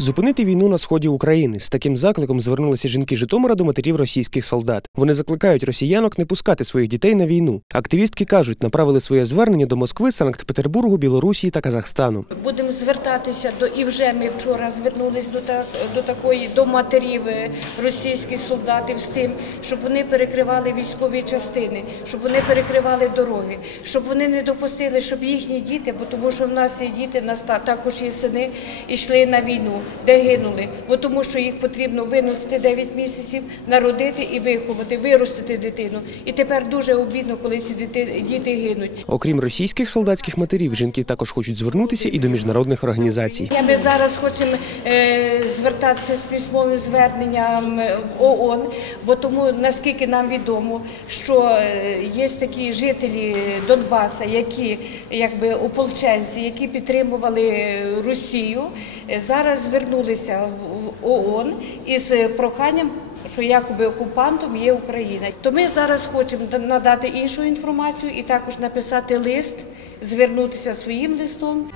Зупинити війну на сході України з таким закликом звернулися жінки Житомира до матерів російських солдат. Вони закликають росіянок не пускати своїх дітей на війну. Активістки кажуть, направили своє звернення до Москви, Санкт-Петербургу, Білорусі та Казахстану. Будемо звертатися до і вже ми вчора звернулись до так до такої до матерів е, російських солдатів з тим, щоб вони перекривали військові частини, щоб вони перекривали дороги, щоб вони не допустили, щоб їхні діти, бо тому що в нас є діти, нас також є сини, йшли на війну, де гинули, бо тому що їх потрібно виносити 9 місяців, народити і виховати, виростити дитину. І тепер дуже обідно, коли ці діти, діти гинуть. Окрім російських солдатських матерів, жінки також хочуть звернутися і до міжнародних організацій. Ми зараз хочемо е, звертатися з письмовим зверненням в ООН, бо тому наскільки нам відомо, що е, є такі жителі Донбаса, які якби ополченці, які підтримували Росію, е, зараз звернулися в ООН із проханням. Що якоби окупантом є Україна, то ми зараз хочемо надати іншу інформацію і також написати лист, звернутися своїм листом.